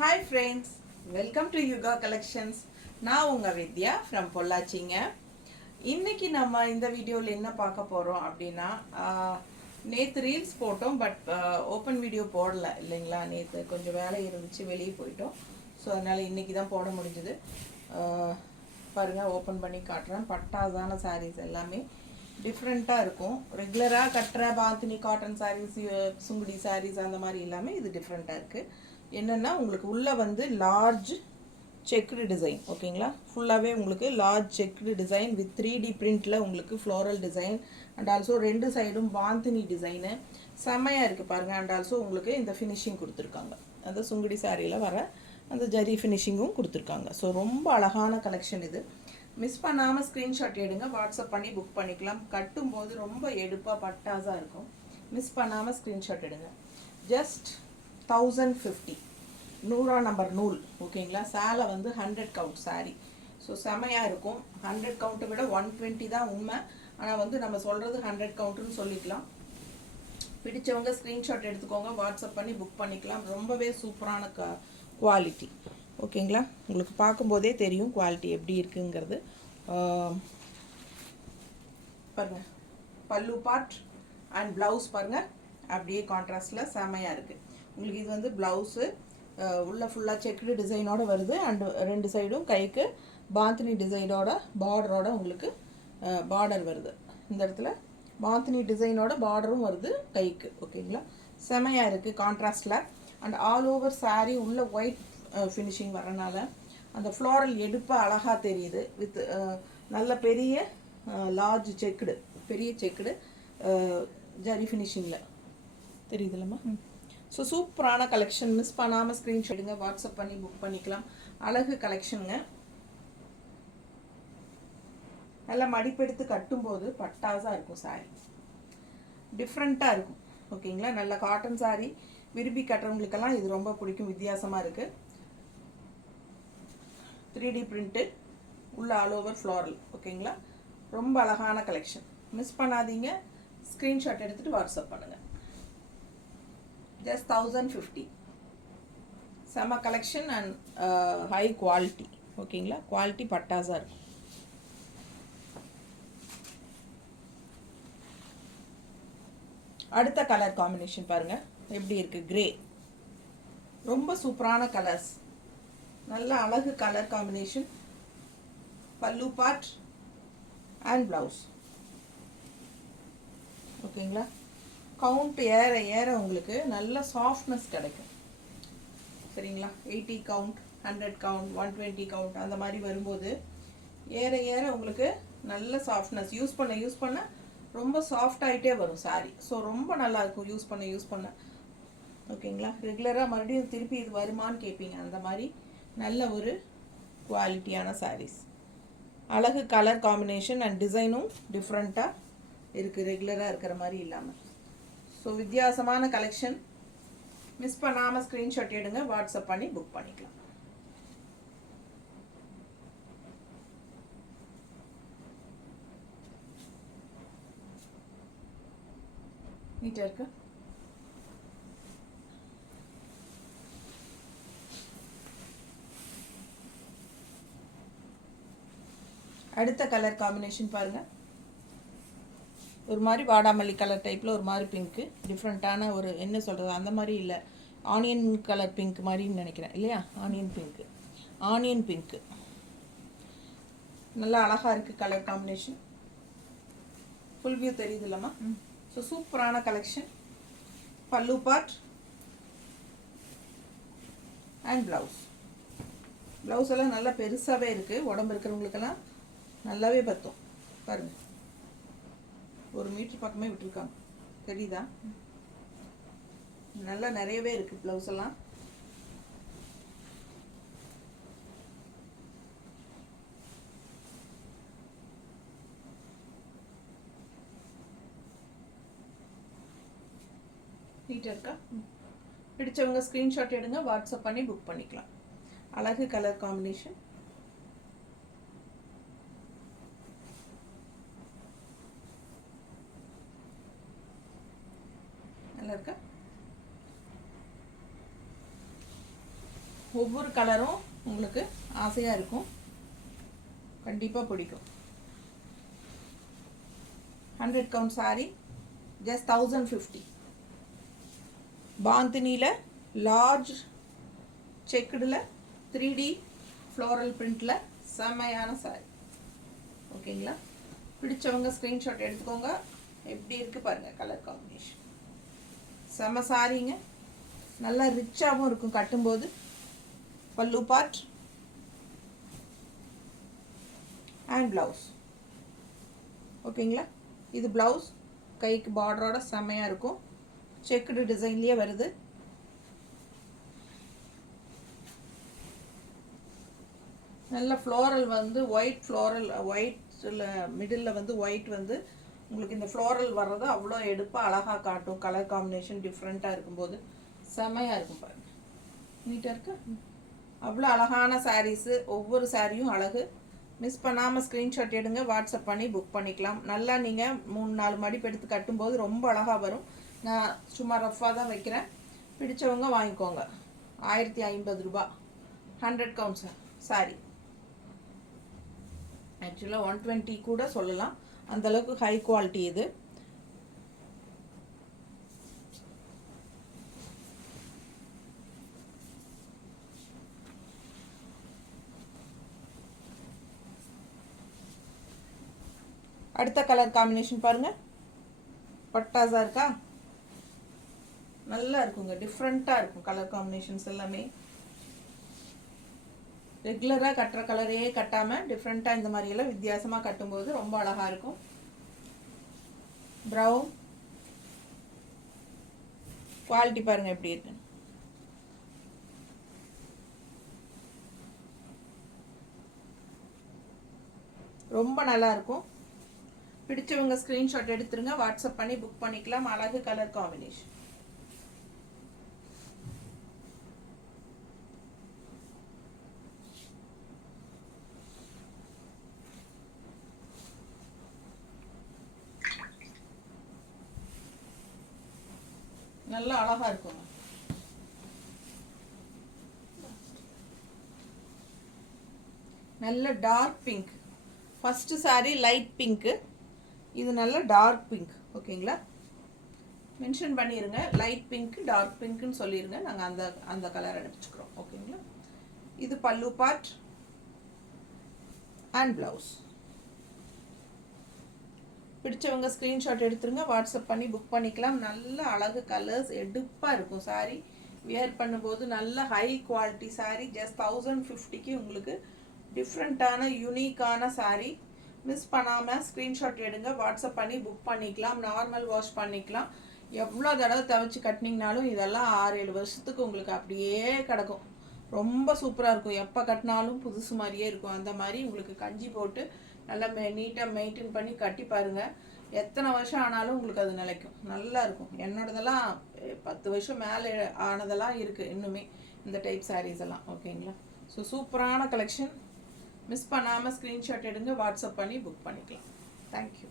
Hi friends, welcome to Yuga Collections. நான் உங்க வித்யா from பொள்ளாச்சிங்க. இன்னைக்கு நம்ம இந்த வீடியோவில் என்ன பார்க்க போறோம் அப்படின்னா நேற்று ரீல்ஸ் போட்டோம் பட் ஓப்பன் வீடியோ போடல இல்லைங்களா. நேற்று கொஞ்சம் வேலை இருந்துச்சு, வெளியே போயிட்டோம். ஸோ அதனால் இன்றைக்கி தான் போட முடிஞ்சுது. பாருங்கள், ஓப்பன் பண்ணி காட்டுறேன். பட்டாசான சாரீஸ் எல்லாமே டிஃப்ரெண்ட்டாக இருக்கும். ரெகுலராக கட்டுற பாந்தினி காட்டன் சாரீஸ், சுங்குடி சாரீஸ் அந்த மாதிரி எல்லாமே இது டிஃப்ரெண்ட்டாக இருக்குது. என்னென்னா உங்களுக்கு உள்ளே வந்து லார்ஜ் செக்குடு டிசைன், ஓகேங்களா. ஃபுல்லாகவே உங்களுக்கு large checked design with 3D பிரிண்டில் உங்களுக்கு ஃப்ளோரல் டிசைன் அண்ட் ஆல்சோ ரெண்டு சைடும் பாந்தினி டிசைனு செம்மையாக இருக்குது பாருங்கள். அண்ட் ஆல்சோ உங்களுக்கு இந்த ஃபினிஷிங் கொடுத்துருக்காங்க, அந்த சுங்குடி சாரியில் வர அந்த ஜரி ஃபினிஷிங்கும் கொடுத்துருக்காங்க. ஸோ ரொம்ப அழகான கலெக்ஷன் இது. மிஸ் பண்ணாமல் ஸ்க்ரீன்ஷாட் எடுங்க, வாட்ஸ்அப் பண்ணி புக் பண்ணிக்கலாம். கட்டும்போது ரொம்ப எடுப்பாக பட்டாஸாக இருக்கும். மிஸ் பண்ணாமல் ஸ்க்ரீன்ஷாட் எடுங்க. ஜஸ்ட் 1050 100 நம்பர் நூல், ஓகேங்களா. சேலை வந்து 100 கவுண்ட் சாரீ. ஸோ செமையாக இருக்கும். 100 கவுண்ட்டை விட 120 தான் உண்மை. ஆனால் வந்து நம்ம சொல்கிறது 100 கவுண்ட்டுன்னு சொல்லிக்கலாம். பிடிச்சவங்க ஸ்க்ரீன்ஷாட் எடுத்துக்கோங்க, வாட்ஸ்அப் பண்ணி புக் பண்ணிக்கலாம். ரொம்பவே சூப்பரான குவாலிட்டி, ஓகேங்களா. உங்களுக்கு பார்க்கும்போதே தெரியும் குவாலிட்டி எப்படி இருக்குங்கிறது. பாருங்கள், பல்லு பார்ட் அண்ட் ப்ளவுஸ் பாருங்கள், அப்படியே கான்ட்ராஸ்டில் செமையாக இருக்குது. உங்களுக்கு இது வந்து ப்ளவுஸு உள்ள ஃபுல்லாக செக்குடு டிசைனோடு வருது. அண்டு ரெண்டு சைடும் கைக்கு பாந்தினி டிசைனோட பார்டரோட உங்களுக்கு பார்டர் வருது. இந்த இடத்துல பாந்தினி டிசைனோட பார்டரும் வருது கைக்கு, ஓகேங்களா. செமையாக இருக்குது கான்ட்ராஸ்டில். அண்ட் ஆல் ஓவர் சாரீ உள்ள ஒயிட் ஃபினிஷிங் வரனால அந்த ஃப்ளோரல் எடுப்பாக அழகாக தெரியுது. வித் நல்ல பெரிய லார்ஜ் செக்குடு, பெரிய செக்குடு ஜரி ஃபினிஷிங்கில் தெரியுதுல்லம்மா. ஸோ சூப்பரான கலெக்ஷன். மிஸ் பண்ணாமல் ஸ்க்ரீன்ஷாட் எடுங்க, வாட்ஸ்அப் பண்ணி புக் பண்ணிக்கலாம். அழகு கலெக்ஷனுங்க. நல்லா மடிப்பெடுத்து கட்டும்போது பட்டாஸாக இருக்கும் சாரி, டிஃப்ரெண்ட்டாக இருக்கும், ஓகேங்களா. நல்ல காட்டன் சாரி விரும்பி கட்டுறவங்களுக்கெல்லாம் இது ரொம்ப பிடிக்கும். வித்தியாசமாக இருக்குது. 3D பிரிண்ட்டு உள்ள ஆல் ஓவர் ஃப்ளோரல், ஓகேங்களா. ரொம்ப அழகான கலெக்ஷன். மிஸ் பண்ணாதீங்க, ஸ்க்ரீன்ஷாட் எடுத்துகிட்டு வாட்ஸ்அப் பண்ணுங்கள். ஜஸ்ட் 1050. செம கலெக்ஷன் அண்ட் ஹை குவாலிட்டி, ஓகேங்களா. குவாலிட்டி பட்டாஸாக இருக்கும். அடுத்த கலர் காம்பினேஷன் பாருங்கள் எப்படி இருக்குது. கிரே, ரொம்ப சூப்பரான கலர்ஸ், நல்ல அழகு கலர் காம்பினேஷன். பல்லு பார்ட் அண்ட் ப்ளவுஸ், ஓகேங்களா. கவுண்ட் ஏற ஏற உங்களுக்கு நல்ல சாஃப்ட்னஸ் கிடைக்கும், சரிங்களா. 80 கவுண்ட், 100 கவுண்ட், 120 கவுண்ட் அந்த மாதிரி வரும்போது ஏற ஏற உங்களுக்கு நல்ல சாஃப்ட்னஸ். யூஸ் பண்ண ரொம்ப சாஃப்ட் ஆகிட்டே வரும் சாரீ. ஸோ ரொம்ப நல்லாயிருக்கும் யூஸ் பண்ண, ஓகேங்களா. ரெகுலராக மறுபடியும் திருப்பி இது வருமானு கேட்பீங்க. அந்த மாதிரி நல்ல ஒரு குவாலிட்டியான சாரீஸ். அழகு கலர் காம்பினேஷன் அண்ட் டிசைனும் டிஃப்ரெண்ட்டாக இருக்குது, ரெகுலராக இருக்கிற மாதிரி இல்லாமல். ஸோ வித்தியாசமான கலெக்ஷன். மிஸ் பண்ணாமல் ஸ்க்ரீன்ஷாட் எடுங்க, வாட்ஸ்அப் பண்ணி புக் பண்ணிக்கலாம். நீட்டாக இருக்கு. அடுத்த கலர் காம்பினேஷன் பாருங்கள். ஒரு மாதிரி வாடாமல்லி கலர் டைப்பில் ஒரு மாதிரி பிங்க்கு, டிஃப்ரெண்ட்டான ஒரு என்ன சொல்கிறது அந்த மாதிரி இல்லை, ஆனியன் கலர் பிங்க் மாதிரின்னு நினைக்கிறேன் இல்லையா. ஆனியன் பிங்க்கு நல்லா அழகாக இருக்குது கலர் காம்பினேஷன். ஃபுல் வியூ தெரியுது இல்லைம்மா. ஸோ சூப்பரான கலெக்ஷன். பல்லு பார்ட் அண்ட் ப்ளவுஸ் எல்லாம் நல்லா பெருசாகவே இருக்குது. உடம்பு இருக்கிறவங்களுக்கெல்லாம் நல்லாவே பத்தும். பாருங்கள், 1 மீட்டர் பக்கமே விட்டுருக்காங்க, தெரியுதா. நல்லா நிறையவே இருக்குது ப்ளவுஸ் எல்லாம். நீட்டாக இருக்கா. பிடிச்சவங்க ஸ்க்ரீன்ஷாட் எடுங்க, வாட்ஸ்அப் பண்ணி புக் பண்ணிக்கலாம். அழகு கலர் காம்பினேஷன். நல்லா இருக்கா. ஒவ்வொரு கலரும் உங்களுக்கு ஆசையாக இருக்கும், கண்டிப்பாக பிடிக்கும். 100 கவுண்ட் சாரி ஜஸ்ட் 1050. பாந்தினியில் லார்ஜ் செக்குடில் 3D ஃப்ளோரல் பிரிண்டில் செம்மையான சாரி. ஓகேங்களா? பிடிச்சவங்க ஸ்க்ரீன்ஷாட் எடுத்துக்கோங்க. எப்படி இருக்குது பாருங்கள் கலர் காம்பினேஷன். செம்ம சாரிங்க, நல்லா ரிச்சாகவும் இருக்கும் கட்டும்போது. பல்லு பார்ட் அண்ட் ப்ளவுஸ். ஓகேங்களா? இது ப்ளவுஸ், கைக்கு பார்டரோட செம்மையாக இருக்கும். செக்குடு டிசைன்லேயே வருது. நல்ல ஃப்ளோரல் வந்து ஒயிட் ஃப்ளோரல், ஒயிட்டில் மிடில் வந்து ஒயிட் வந்து உங்களுக்கு இந்த ஃப்ளோரல் வர்றது அவ்வளோ எடுப்பாக அழகாக காட்டும். கலர் காம்பினேஷன் டிஃப்ரெண்ட்டாக இருக்கும்போது செம்மையாக இருக்கும் பாருங்கள். நீட்டாக இருக்கு. அவ்வளோ அழகான சாரீஸு, ஒவ்வொரு சாரியும் அழகு. மிஸ் பண்ணாமல் ஸ்க்ரீன்ஷாட் எடுங்க, வாட்ஸ்அப் பண்ணி புக் பண்ணிக்கலாம். நல்லா நீங்கள் 3-4 மடிப்பு எடுத்து கட்டும்போது ரொம்ப அழகாக வரும். நான் சும்மா ரஃப்பாக தான் வைக்கிறேன், பிடிச்சவங்க வாங்கிக்கோங்க. 1050 ரூபா 100 கவுண்ட் சாரி. ஆக்சுவலாக 120 கூட சொல்லலாம், அந்தளவுக்கு ஹை குவாலிட்டி இது. அடுத்த கலர் காம்பினேஷன் பாருங்கள், பட்டாசா இருக்கா? நல்லா இருக்குங்க, டிஃப்ரெண்ட்டாக இருக்கும் கலர் காம்பினேஷன்ஸ் எல்லாமே. ரெகுலராக கட்டுற கலரே கட்டாமல் டிஃப்ரெண்ட்டாக இந்த மாதிரியெல்லாம் வித்தியாசமாக கட்டும்போது ரொம்ப அழகாக இருக்கும். ப்ரௌன் குவாலிட்டி பாருங்கள் எப்படி இருக்கு. ரொம்ப நல்லா இருக்கும். பிடிச்சவங்க ஸ்க்ரீன்ஷாட் எடுத்துருங்க, வாட்ஸ்அப் பண்ணி புக் பண்ணிக்கலாம். அழகு கலர் காம்பினேஷன். நல்லா அழகா இருக்குங்க. நல்ல dark pink. First sari light pink, இது நல்ல டார்க் பிங்க். ஓகேங்களா? மென்ஷன் பண்ணிடுங்க, லைட் பிங்க் டார்க் பிங்க்னு சொல்லிடுங்க, நாங்கள் அந்த கலர் அனுப்பிச்சுக்கிறோம். ஓகேங்களா? இது பல்லு பார்ட் அண்ட் ப்ளவுஸ். பிடிச்சவங்க ஸ்க்ரீன்ஷாட் எடுத்துருங்க, வாட்ஸ்அப் பண்ணி புக் பண்ணிக்கலாம். நல்ல அழகு கலர்ஸ், எடுப்பாக இருக்கும் சாரி. வியர் பண்ணும்போது நல்ல ஹை குவாலிட்டி சாரி. ஜஸ்ட் 1050க்கு உங்களுக்கு டிஃப்ரெண்ட்டான யூனிக்கான சாரி. மிஸ் பண்ணாமல் ஸ்க்ரீன்ஷாட் எடுங்க, வாட்ஸ்அப் பண்ணி புக் பண்ணிக்கலாம். நார்மல் வாஷ் பண்ணிக்கலாம். எவ்வளோ தடவை துவைச்சி கட்டினீங்கனாலும் இதெல்லாம் 6-7 வருஷத்துக்கு உங்களுக்கு அப்படியே கிடக்கும். ரொம்ப சூப்பராக இருக்கும். எப்போ கட்டினாலும் புதுசு மாதிரியே இருக்கும். அந்த மாதிரி உங்களுக்கு கஞ்சி போட்டு நல்லா நீட்டாக மெயின்டைன் பண்ணி கட்டி பாருங்கள். எத்தனை வருஷம் ஆனாலும் உங்களுக்கு அது நிலைக்கும், நல்லா இருக்கும். என்னோடதெல்லாம் 10 வருஷம் மேலே ஆனதெல்லாம் இருக்குது இன்னுமே இந்த டைப் சாரீஸ் எல்லாம். ஓகேங்களா? ஸோ சூப்பரான கலெக்ஷன். மிஸ் பண்ணாமல் ஸ்க்ரீன்ஷாட் எடுங்க, வாட்ஸ்அப் பண்ணி புக் பண்ணிக்கலாம். தேங்க்யூ.